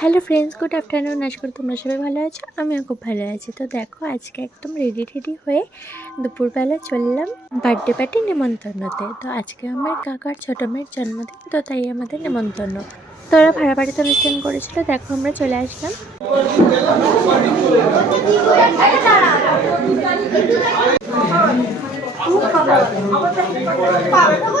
Hello friends good afternoon আশা করি তোমরা সবাই ভালো আছো। আমিও খুব ভালো আছি। তো দেখো, আজকে একদম রেডি টেডি হয়ে দুপুরবেলা চললাম বার্থডে পার্টি নেমন্তন্নতে। তো আজকে আমার কাকার ছোটো মেয়ের জন্মদিন, তো তাই আমাদের নেমন্তন্ন। তো ওরা ভাড়া বাড়িতে অনুষ্ঠান করেছিল। দেখো, আমরা চলে আসলাম। কোথায়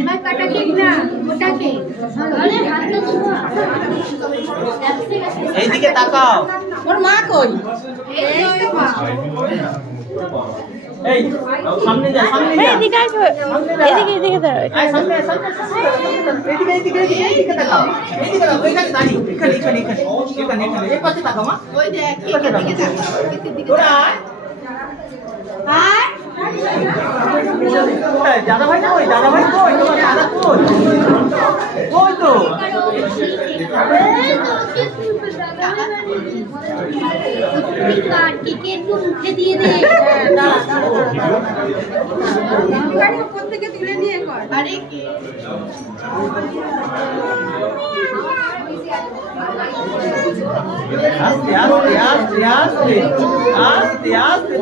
এবার কাটা কেক না ওটা কেক। এইদিকে তাকাও। ওর মা কই? এই তো মা। এই সামনে যা সামনে যা। এদিকে আসো এদিকে এদিকে দাঁড়াও সামনে সামনে সামনে। এদিকে এদিকে এদিকে এদিকে তাকাও। এদিকে তাকাও এখানে দাঁড়ি এখানে এখানে এখানে। এখানে এখানে। এই পাশে তাকাও মা। ওই দেখ কেকের দিকে তাকা কেকের দিকে ওরা আয়। দাদা ভাই কই? দাদা ভাই কই? তোমার দাদা কই? কই তো? আরে আস্তে আস্তে আস্তে আস্তে আস্তে আস্তে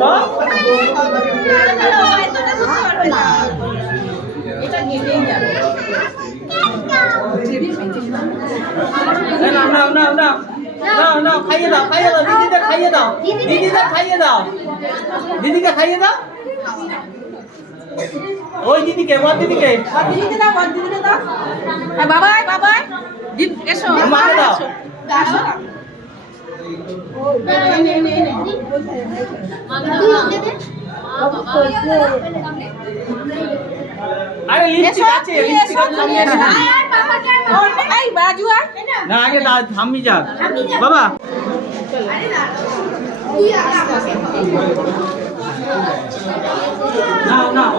না নাও নাও নাও নাও। নাও খাইয়ে খাইয়ে দাও, দিদিকে খাইয়ে দাও, দিদিকে খাইয়ে দাও দাও। ওই দিদিকে ওর দিদিকে। দিদিকে দাও দিদিকে দাও। বাবাই বাবাই। দিদ এসো মাকে দাও আসো নে নে নে নে আরে লিপস্টিক আছে লিপস্টিক আছে সামনে আছে ওর এই বাজু আর না আগে দা থামি যাক বাবা নাও নাও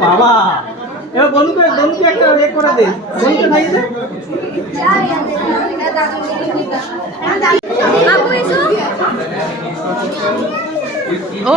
বাবা এবার বন্ধুকে বন্ধুকে একটা রেক করে দে। বন্ধুকে খাইয়ে দে। ও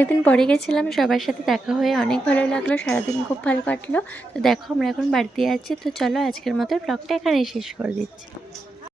অনেকদিন পরে গেছিলাম, সবার সাথে দেখা হয়ে অনেক ভালো লাগল, সারাদিন খুব ভালো কাটলো। তো দেখো, আমরা এখন বাড়িতে আছি। তো চলো আজকের মতো ব্লগটা এখানেই শেষ করে দিচ্ছি।